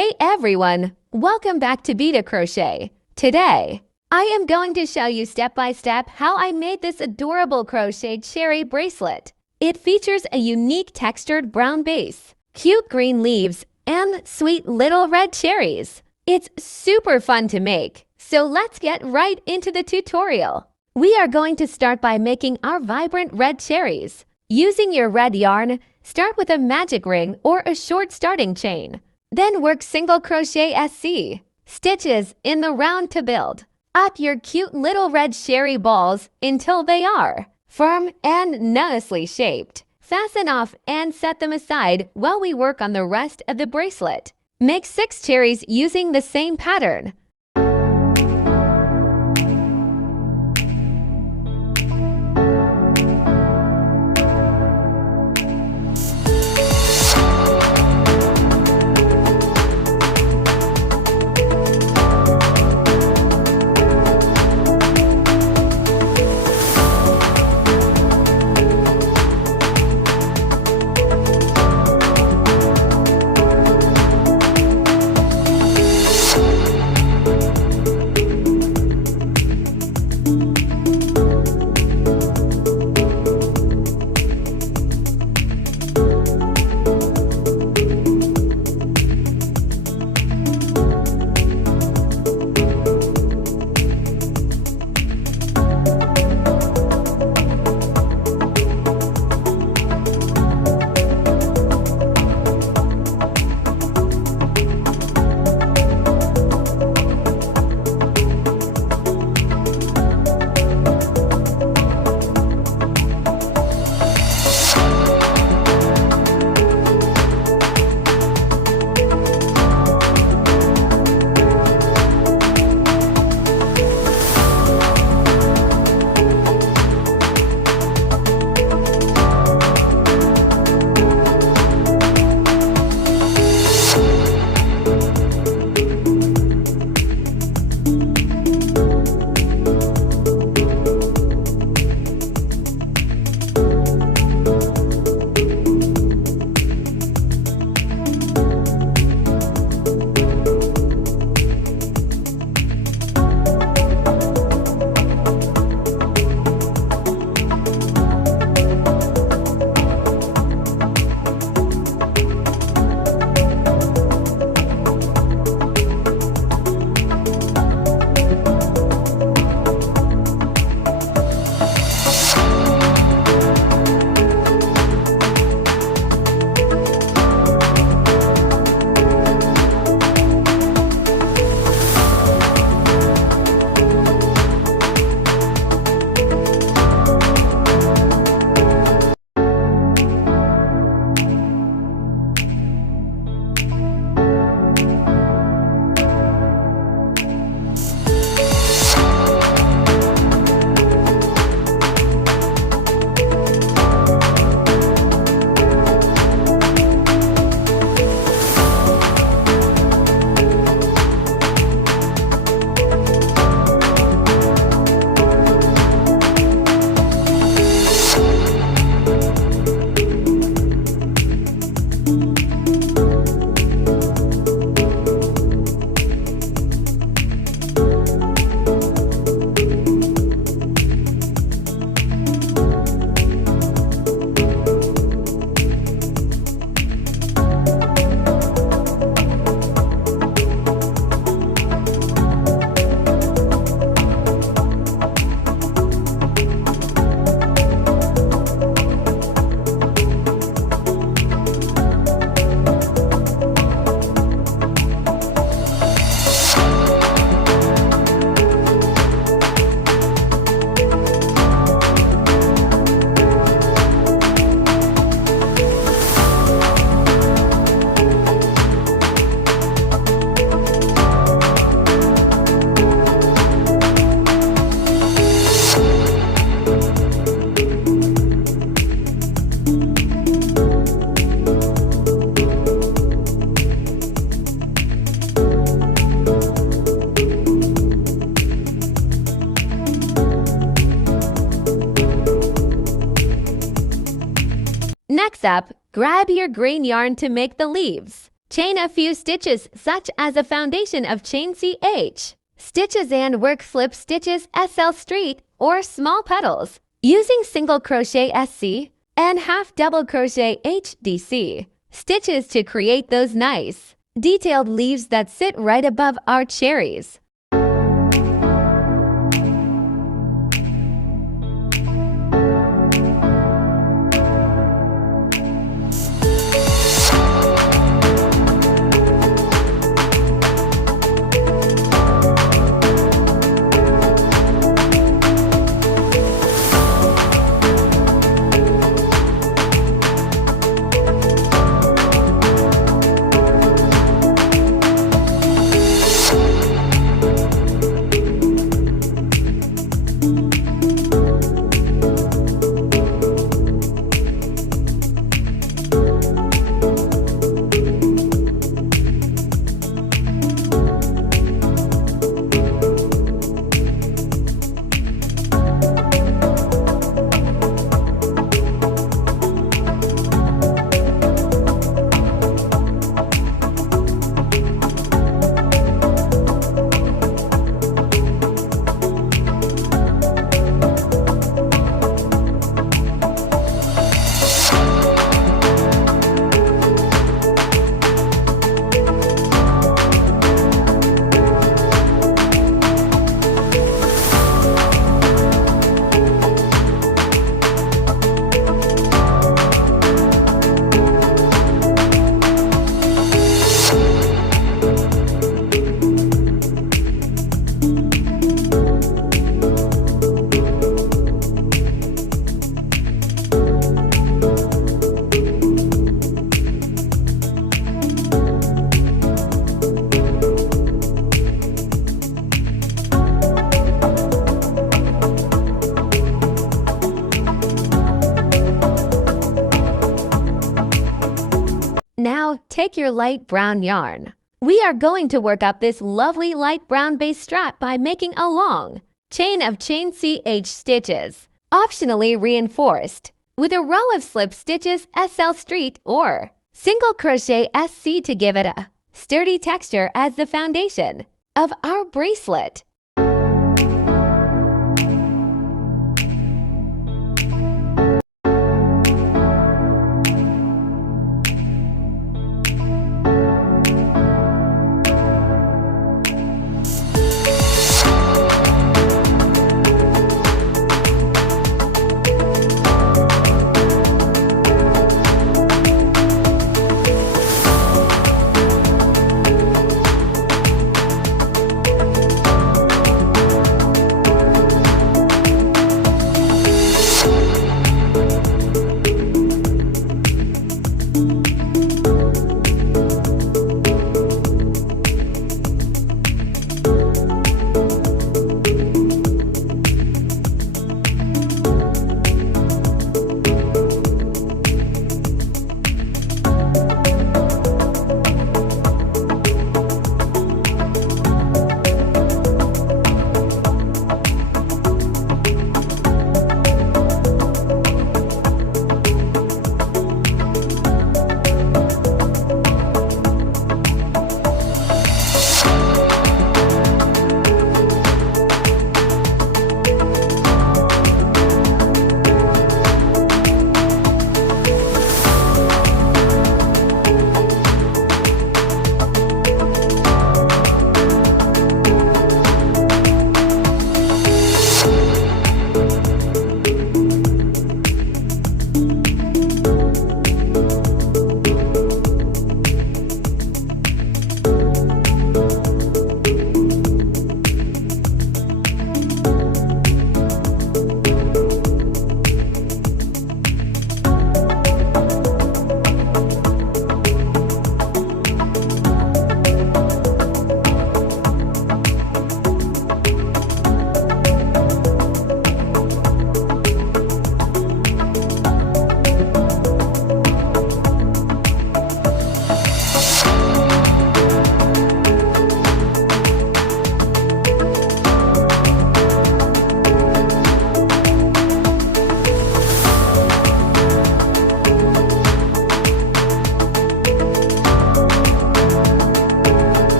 Hey everyone! Welcome back to Beta Crochet. Today, I am going to show you step by step how I made this adorable crocheted cherry bracelet. It features a unique textured brown base, cute green leaves, and sweet little red cherries. It's super fun to make, so let's get right into the tutorial. We are going to start by making our vibrant red cherries. Using your red yarn, start with a magic ring or a short starting chain. Then work single crochet SC stitches in the round to build up your cute little red cherry balls until they are firm and nicely shaped. Fasten off and set them aside while we work on the rest of the bracelet. Make 6 cherries using the same pattern. Next up, grab your green yarn to make the leaves. Chain a few stitches such as a foundation of chain CH, stitches and work slip stitches SL street or small petals, using single crochet SC and half double crochet HDC stitches to create those nice, detailed leaves that sit right above our cherries. Now, take your light brown yarn. We are going to work up this lovely light brown base strap by making a long chain of chain CH stitches, optionally reinforced, with a row of slip stitches SL street or single crochet SC to give it a sturdy texture as the foundation of our bracelet.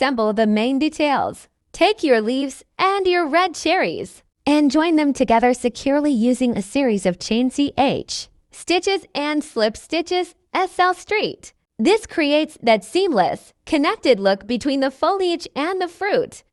assemble the main details. Take your leaves and your red cherries and join them together securely using a series of chain CH stitches and slip stitches SL straight. This creates that seamless, connected look between the foliage and the fruit.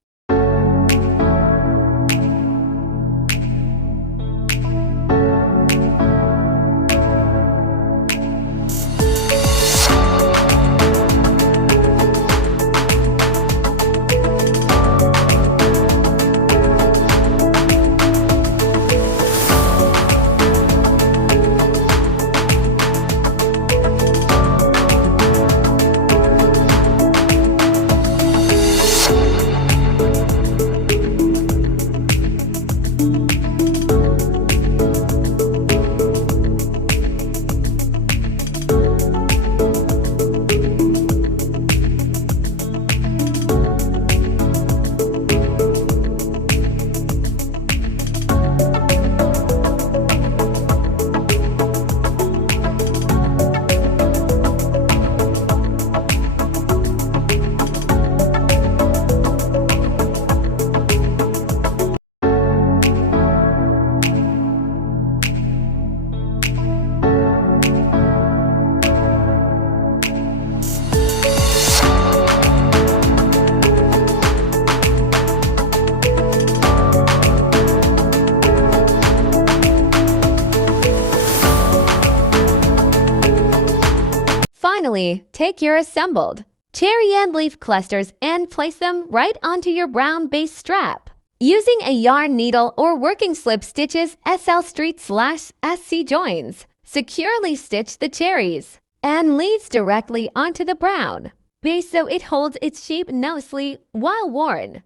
Finally, take your assembled cherry and leaf clusters and place them right onto your brown base strap. Using a yarn needle or working slip stitches SL straight/SC joins, securely stitch the cherries and leaves directly onto the brown base so it holds its shape nicely while worn.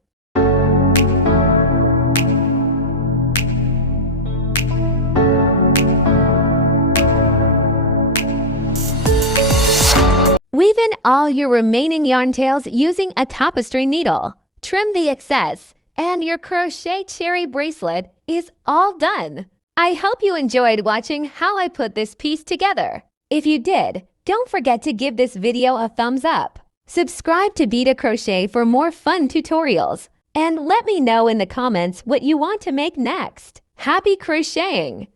Weave in all your remaining yarn tails using a tapestry needle. Trim the excess, and your crochet cherry bracelet is all done. I hope you enjoyed watching how I put this piece together. If you did, don't forget to give this video a thumbs up. Subscribe to Vita Crochet for more fun tutorials. And let me know in the comments what you want to make next. Happy crocheting!